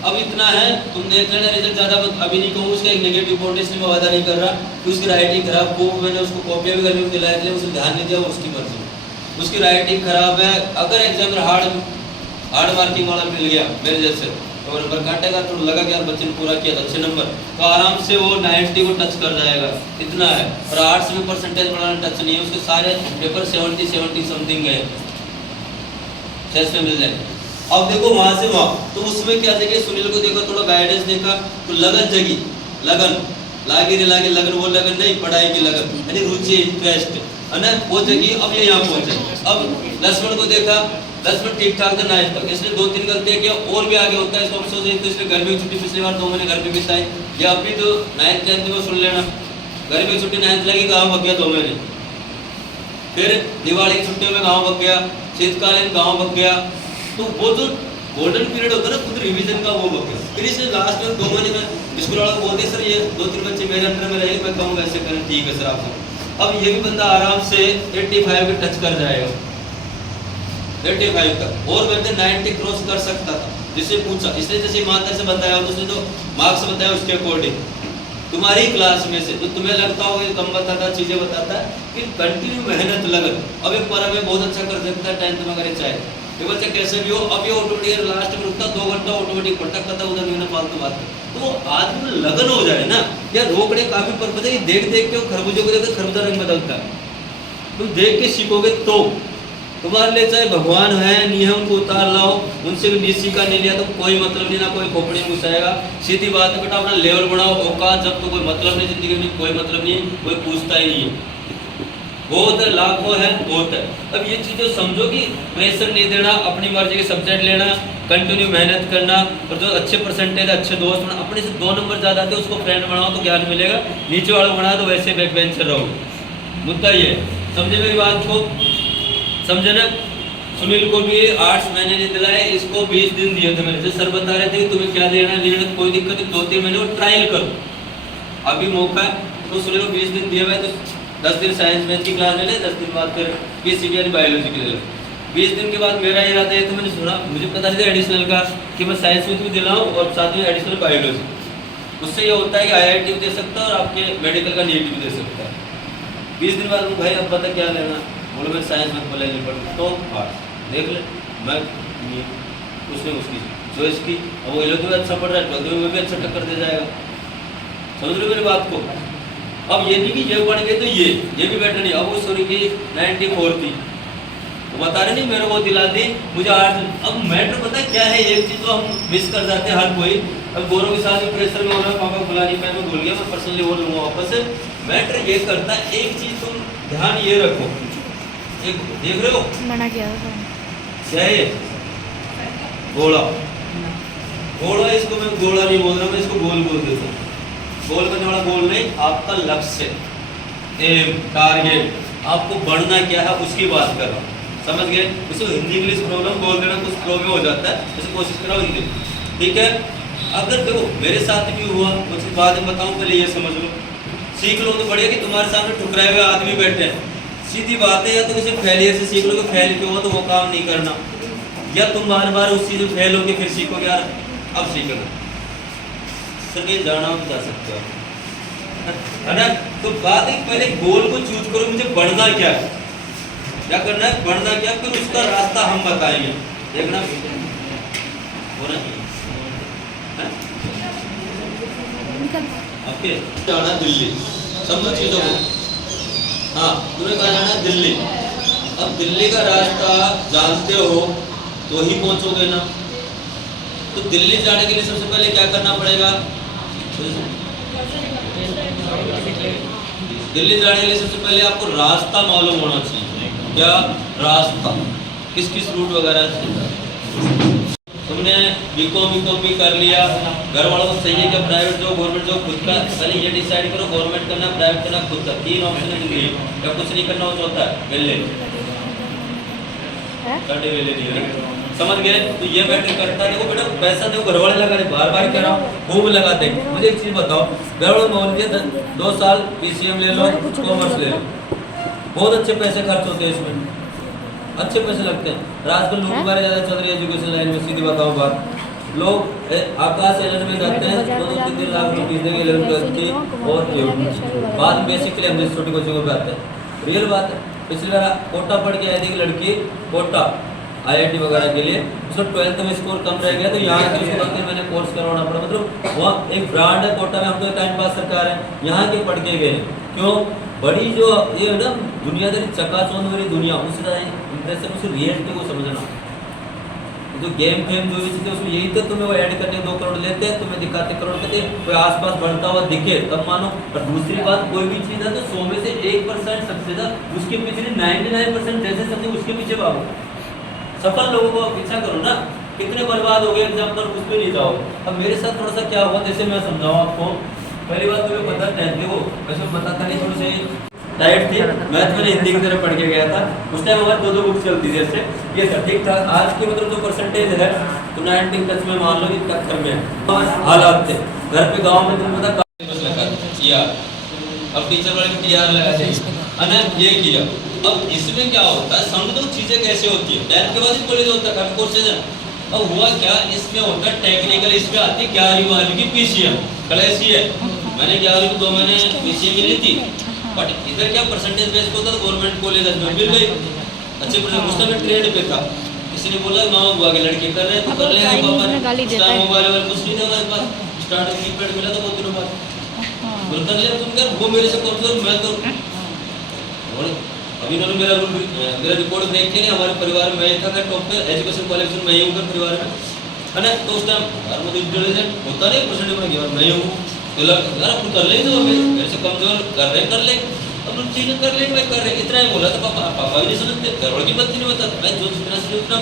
अब इतना है, तुम देख लेना रिजल्ट ज़्यादा अभी नहीं कहूँ, उसका एक नेगेटिव पॉइंट इसलिए मैं वादा नहीं कर रहा कि उसकी राइटिंग खराब हो, मैंने उसको कॉपियाँ भी करने को दिलाया था, उसे ध्यान नहीं दिया, वो उसकी मर्जी, उसकी राइटिंग खराब है। अगर एग्जाम में हार्ड मार्किंग वाला मिल गया मेरे जैसे, तो नंबर काटेगा, तो लगा कि यार बच्चे ने पूरा किया था, अच्छे नंबर, तो आराम से वो 90 को टच कर जाएगा, इतना है। और आर्ट्स में परसेंटेज बढ़ाना टच नहीं है, उसके सारे पेपर 70 समथिंग गए, 6 में मिल जाए। अब देखो वहां से वहां, तो उसमें क्या देखिए, सुनील को देखो, थोड़ा गाइडेंस देखा, तो लगन जगी, लगन लागे रे लागे, लगन वो लगन नहीं, पढ़ाई की लगन, यानी रुचि, इंटरेस्ट, है ना, वो जगी। अब ये यहाँ पहुंचे। अब लक्ष्मण को देखा, लक्ष्मण ठीक ठाक था 9th तक, इसने 2-3 गलतियां किया, और भी आगे होता है, इसको अफसोस है, तो इसलिए गर्मी की छुट्टी पिछली बार 2 महीने घर पे बिताई, या अभी तो 9th 10th में सुन लेना, गर्मी की छुट्टी 9th लगी, गाँव भग गया 2 महीने, फिर दिवाली की छुट्टियों में गाँव भग गया, शीतकालीन गाँव भग गया, तो वो जो गोल्डन पीरियड होता है ना खुद रिवीजन का, वो बचा। फिर इसने लास्ट में 2 महीने में स्कूल वालों को बोलते सर ये 2-3 बच्चे मेरे अंडर में रहेंगे, मैं कहूँगा ऐसे करें, ठीक है सर आपको। अब ये भी बंदा आराम से 85 के टच कर जाएगा, 85 तक, और मैंने 90 क्रॉस कर सकता था, जिससे पूछा, इसने जैसे ईमानदार से बताया, उसने जो मार्क्स बताया उसके अकॉर्डिंग तुम्हारी क्लास में से जो तुम्हें लगता होगा कम बताता, चीज़ें बताता है, कि कंटिन्यू मेहनत लगन। अब एक पर में बहुत अच्छा कर सकता है 10th में अगर चाहे, ये बच्चा कैसे भी हो, अब ये ऑटोमेटिक लास्ट में रुकता 2 घंटा ऑटोमेटिक पढ़ता करता, उधर नहीं फालतू बात कर, तो आदमी में लगन हो जाए ना। या रोकड़े काफी पर्पज है कि देख देख के खरबूजे को देखकर खरबूजा रंग बदलता है, तुम देख के सीखोगे तो तुम्हारे लिए चाहे भगवान है नहीं है उनको उतार लाओ, उनसे भी निश्चित का नहीं लिया तो कोई मतलब नहीं, ना कोई खोपड़ी में घुसाएगा। सीधी बात है बेटा, अपना लेवल बढ़ाओ, औकात, जब तो कोई मतलब नहीं जिंदगी में, कोई मतलब नहीं, कोई पूछता ही नहीं है, बहुत है, लाखों है, बहुत है। अब ये चीज़ें समझो कि प्रेशर नहीं देना, अपनी मर्जी के सब्जेक्ट लेना, कंटिन्यू मेहनत करना, और जो अच्छे परसेंटेज, अच्छे दोस्त बना, अपने से 2 नंबर ज़्यादा आते उसको फ्रेंड बनाओ तो ज्ञान मिलेगा, नीचे वाला बना तो वैसे बैक बेंचर रहो। मुद्दा ये समझे मेरी बात को, समझे ना। सुनील को भी आर्ट्स मैंने नहीं दिलाए, इसको 20 दिन दिए थे मैंने, सर बता रहे थे तुम्हें क्या लेना लेना, कोई दिक्कत नहीं, 2-3 महीने वो ट्रायल करो, अभी मौका है। तो सुनील को 20 दिन दिए हुए, तो 10 दिन साइंस मैथ की क्लास ले ले, 10 दिन बाद फिर PCB यानी बायोलॉजी की ले ले। 20 दिन के बाद मेरा इरादा है, तो मैंने सुना, मुझे पता नहीं था एडिशनल का, कि मैं साइंस में भी दिलाऊँ और साथ में एडिशनल बायोलॉजी। उससे ये होता है कि IIT भी दे सकता है और आपके मेडिकल का NEET भी दे सकता है। 20 दिन बाद भाई अब पता क्या लेना, बोलो मैं साइंस में बोले नहीं पढ़, तो आर्ट्स देख ले, मैं उसने उसकी चॉइस की, अब वो 11th में अच्छा पढ़ रहा है, 12th में भी अच्छा टक्कर दे जाएगा। समझ रहे हो मेरी बात को। अब ये नहीं कि ये बढ़ गए तो ये भी बेटर नहीं, अब वो सॉरी की 94 थी, वो बता रहे नहीं मेरे को दिला दी मुझे 8। अब मैटर पता है क्या है, एक चीज़ तो हम मिस कर जाते हैं हर कोई। अब गौरव के साथ भी प्रेशर में हो रहा है, पापा बुला नहीं पाए, मैं भूल गया, मैं पर्सनली बोल लूँगा वापस से। मैटर ये करता है, एक चीज़ तुम ध्यान ये रखो, एक देख रहे हो मना किया था क्या है, घोड़ा, घोड़ा, इसको मैं घोड़ा नहीं बोल रहा, मैं इसको गोल बोल देता हूँ। गोल करने वाला गोल नहीं, आपका लक्ष्य, एम, टारगेट, आपको बढ़ना क्या है उसकी बात कर रहा हूँ, समझ गए। उसको हिंदी इंग्लिश प्रॉब्लम बोल देना कुछ फ्लो में हो जाता है, जैसे कोशिश कराओ हिंदी, ठीक है। अगर देखो मेरे साथ भी हुआ, कुछ बाद में बताऊँ, पहले ये समझ लो, सीख लो तो बढ़िया कि तुम्हारे सामने ठुकराए हुए आदमी बैठे हैं, सीधी बात है, या तो किसी फेलियर से सीख लो कि फेल क्यों हो तो वो काम नहीं करना, या तुम बार बार उस चीज़ में फेल होकर फिर सीखोगे यार अब सीखना, सके जाना जा सकते हो, है ना। तो बात है पहले गोल को चूज करो, मुझे बढ़ना क्या है, क्या करना है, बढ़ना क्या, फिर उसका रास्ता हम बताएंगे। देखना बोला ओके जाना दिल्ली, समझो चीजों को। हाँ तुम्हें कहाँ जाना है? दिल्ली। अब दिल्ली का रास्ता जानते हो तो ही पहुंचोगे ना। तो दिल्ली जाने के लिए सबसे पहले क्या करना पड़ेगा? दिल्ली जाने के लिए सबसे पहले आपको रास्ता मालूम होना चाहिए। क्या रास्ता, किस किस रूट वगैरह से। तुमने बीकॉम भी कर लिया, घर वालों को सही है क्या प्राइवेट जॉब गवर्नमेंट जॉब? खुद का पहले ये डिसाइड करो, गवर्नमेंट करना प्राइवेट करना खुद का। 3 ऑप्शन है जिंदगी में, या कुछ नहीं करना हो चौथा है वेले नहीं है। समझ गए? तो ये मैटर करता है। देखो बेटा पैसा देखो घर वाले लगा रहे, बार बार कह रहा हूँ खूब लगाते हैं। मुझे एक चीज बताओ, घर वालों बोल के 2 साल पीसीएम ले लो, कॉमर्स ले लो, बहुत अच्छे पैसे खर्च होते हैं इसमें, अच्छे पैसे लगते हैं। आजकल लोग हमारे ज़्यादा चल रही है एजुकेशन लाइन में। सीधी बताओ बात, लोग आकाश एजेंट में जाते हैं 2-3 लाख रुपये फीस देंगे 11th की, और बाद में बेसिकली हम छोटी कोचिंगों पे आते हैं। रियल बात है। पिछली बार कोटा पढ़ के आई थी कि लड़की कोटा आईआईटी वगैरह के लिए, उसका 12th में स्कोर कम रह गया तो यहाँ के उसको मैंने कोर्स करवाना पड़ा। मतलब वहाँ एक ब्रांड है कोटा में, हम तो टाइम पास सरकार है, यहाँ के पढ़ के गए। क्यों? बड़ी जो ये है ना दुनियादारी चकाचौंध वाली दुनिया, उससे इंप्रेशन, उस रियलिटी को समझना। जो गेम फेम जो भी चीज़ें उसमें यही तो तुम्हें वो ऐड करने 2 करोड़ लेते हैं, तुम्हें दिखाते करोड़ कहते हैं, कोई आसपास बढ़ता हुआ दिखे तब मानो। और दूसरी बात, कोई भी चीज़ है तो 100 में से 1% सबसे ज़्यादा, उसके पीछे 99% जैसे समझे उसके पीछे भागो। सफल लोगों को पीछा करो ना, कितने बर्बाद हो गए एग्जाम्पल, उस पर नहीं जाओ। अब मेरे साथ थोड़ा सा क्या हुआ, जैसे मैं समझाऊँ आपको। पहली बात तुम्हें पता है, देखो वैसे बताता नहीं, थोड़ी सी टाइट थी मैथ, मैंने हिंदी की तरह पढ़ के गया था। उस टाइम हमारी 2-2 बुक चलती थी ऐसे, ये था ठीक ठाक। आज के मतलब जो परसेंटेज है तो 90 टच में मान लो कि टक्कर में हालात थे। घर पे गांव में तुम्हें पता किया, अब टीचर वाले टीआर लगा थे, ये किया। अब इसमें क्या होता है, समझो चीजें कैसे होती है। 10th के बाद ही कॉलेज होता है, काफी कोर्सेज है। अब हुआ क्या, इसमें होता है टेक्निकल, इसमें आती है 11वीं 12वीं की पीसीएम क्लास ही है। मैंने 11वीं को 2 महीने पीसीएम ली थी, बट इधर क्या परसेंटेज बेस पे होता है, गवर्नमेंट कॉलेज में मिल गई अच्छे परसेंट। उस टाइम ट्रेड पे था, किसी ने बोला मामा बुआ के लड़के कर रहे हैं तो कर ले पापा ने। मोबाइल वाले कुछ नहीं था हमारे पास, स्टार्टिंग कीपैड मिला था बहुत दिनों बाद, बोल कर ले तुम कर। वो मेरे से कौन सा मैं तो अभी इन्होंने मेरा रिकॉर्ड देख के नहीं, हमारे परिवार में मैं था टॉप पे, एजुकेशन क्वालिफिकेशन मैं ही हूँ परिवार में, है ना। तो उस टाइम वो इंटेलिजेंट होता नहीं परसेंटेज में गया, मैं हूँ तो यार अपन कर लेंगे, तो मेरे से कमजोर कर रहे कर लेंगे, अपन चीजें कर लेंगे, मैं कर रहे इतना ही बोला था। पापा भी नहीं समझते, घर वालों की बात नहीं बता, मैं जो जितना से उतना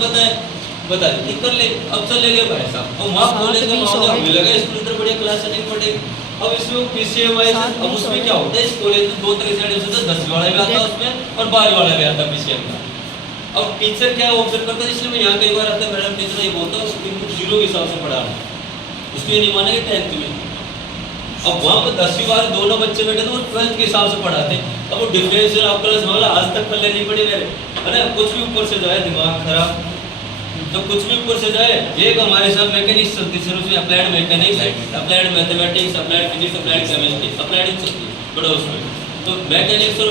बता दी कर ले। अब चले गए भाई साहब, और वहाँ कॉलेज में हमें लगा स्कूल इतना बढ़िया क्लास नहीं पढ़ेगी। अब इसमें पीसीएम आई, अब उसमें क्या होता है, इस कॉलेज में 2 तरह से एडमिशन होता है, 10वीं वाला भी आता है उसमें और 12वीं वाला भी आता है पीसीएम का। अब टीचर क्या ऑब्जर्व करता है, इसलिए मैं यहाँ कई बार आता है, मैडम टीचर ये बोलता है उसको 0 के हिसाब से पढ़ाना, उसको ये नहीं माना कि 10th में। अब वहाँ पर 10वीं बार दोनों बच्चे बैठे तो वो 12th के हिसाब से पढ़ाते। अब वो डिफरेंशियल ऑपरेशन वाला आज तक पल्ले नहीं पड़े मेरे, है ना। कुछ भी ऊपर से जाए दिमाग खराब, तो कुछ भी ऊपर से जाए। एक हमारे साथ मैकेनिक्स चलती है, उसमें applied mechanics, applied mathematics, applied physics, applied chemistry, applied चलती है बड़ा उसमें। तो मैकेनिक्स और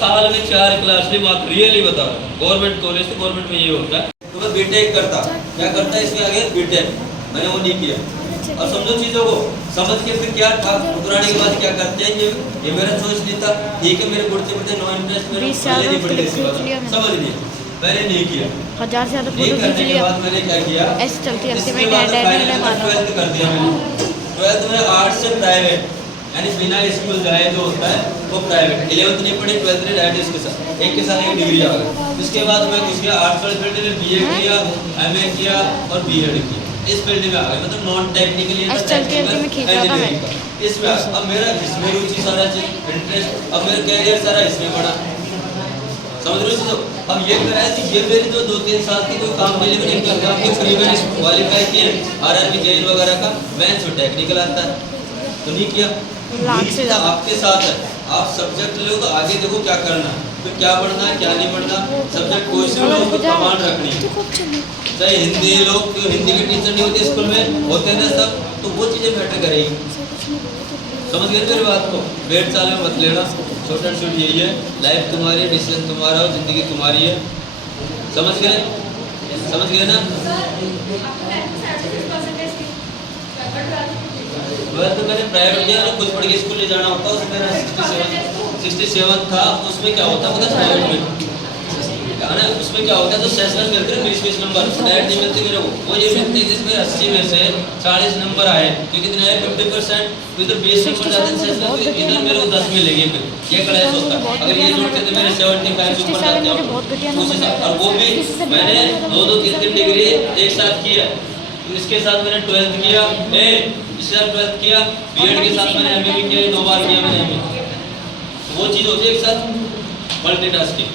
साल में 4 क्लास में बात रियली बता रहा हूँ, गवर्नमेंट कॉलेज तो गवर्नमेंट में ये होता है। तो मैं बीटेक करता, क्या करता है इसके आगे बीटेक, मैंने वो नहीं किया। और समझो चीजों को समझ के फिर क्या था, ठुकराने के बाद क्या करते हैं, ये मेरा चॉइस नहीं था, ठीक है मेरे बढ़ते बढ़ते नो इंटरेस्ट मेरे समझ लिए, मैंने नहीं किया। 1000 से ज़्यादा नहीं करने के बाद मैंने क्या किया, ऐसे चलती है इसके बाद 12th कर दिया मैंने। 12th में आर्ट्स से प्राइवेट, यानी बिना स्कूल जाए जो होता है वो प्राइवेट। 11th नहीं पढ़ी, 12th ने डायरेक्ट इसके साथ एक के साथ एक डिग्री आ गई। उसके बाद मैं घुस गया आर्ट्स वाले फील्ड में, बीए किया, एमए किया और बीएड किया, इस फील्ड में आ गए, मतलब नॉन टेक्निकली इसमें। अब मेरा इसमें रुचि सारा इंटरेस्ट, अब मेरा कैरियर सारा इसमें बढ़ा, समझ रहे हो। अब ये कराया कि ये मेरी जो 2-3 साल की कोई काम के लिए मैंने क्या काम किया, प्रीवियस क्वालिफाई किए आरआरबी जेल वगैरह का, मैथ्स और टेक्निकल आता है तो नहीं किया। आपके साथ है, आप सब्जेक्ट लो तो आगे देखो क्या करना है, तो क्या पढ़ना है क्या नहीं पढ़ना, सब्जेक्ट कोई से लो उसको कमांड रखनी है। चाहे हिंदी लोग, हिंदी के टीचर नहीं होते स्कूल में, होते ना सब, तो वो चीज़ें मैटर करेगी। समझ गए मेरी बात को, वेट चाल में मत लेना, छोटा छोट यही है, लाइफ तुम्हारी है, डिसीजन तुम्हारा हो, जिंदगी तुम्हारी है, समझ गए ना। ट्वेल्थ तो मैंने प्राइवेट किया, खुद पढ़ के स्कूल ले जाना होता है, उसमें मेरा 67 था। उसमें क्या होता है मतलब प्राइवेट में है ना, उसमें क्या होता है तो सेशनल मिलते हैं 20-20 नंबर, डायरेक्ट नहीं मिलते मेरे को। वो ये मिलते हैं जिसमें 80 में से 40 नंबर आए, तो कितने आए 50%, तो इधर 20 नंबर जाते हैं सेशनल में, इधर मेरे को 10 मिलेंगे। फिर ये क्लास होता है, अगर ये जोड़ते तो मेरे 75 से ऊपर जाते हैं। और वो भी मैंने 2-3 डिग्री एक साथ किया, तो इसके साथ मैंने 12th किया, इसके साथ 12th किया, बीएड के साथ मैंने एमए भी किया, 2 बार किया मैंने एमए। वो चीज़ होती है एक साथ मल्टीटास्किंग,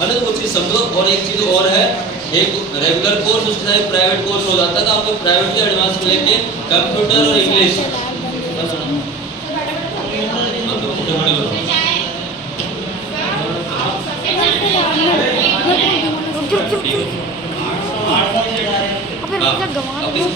मतलब वो चीज़ समझो। और एक चीज़ और है, एक रेगुलर कोर्स उसके साथ प्राइवेट कोर्स हो जाता है, तो आपको प्राइवेट के एडवांस में लेके कंप्यूटर और इंग्लिश फिर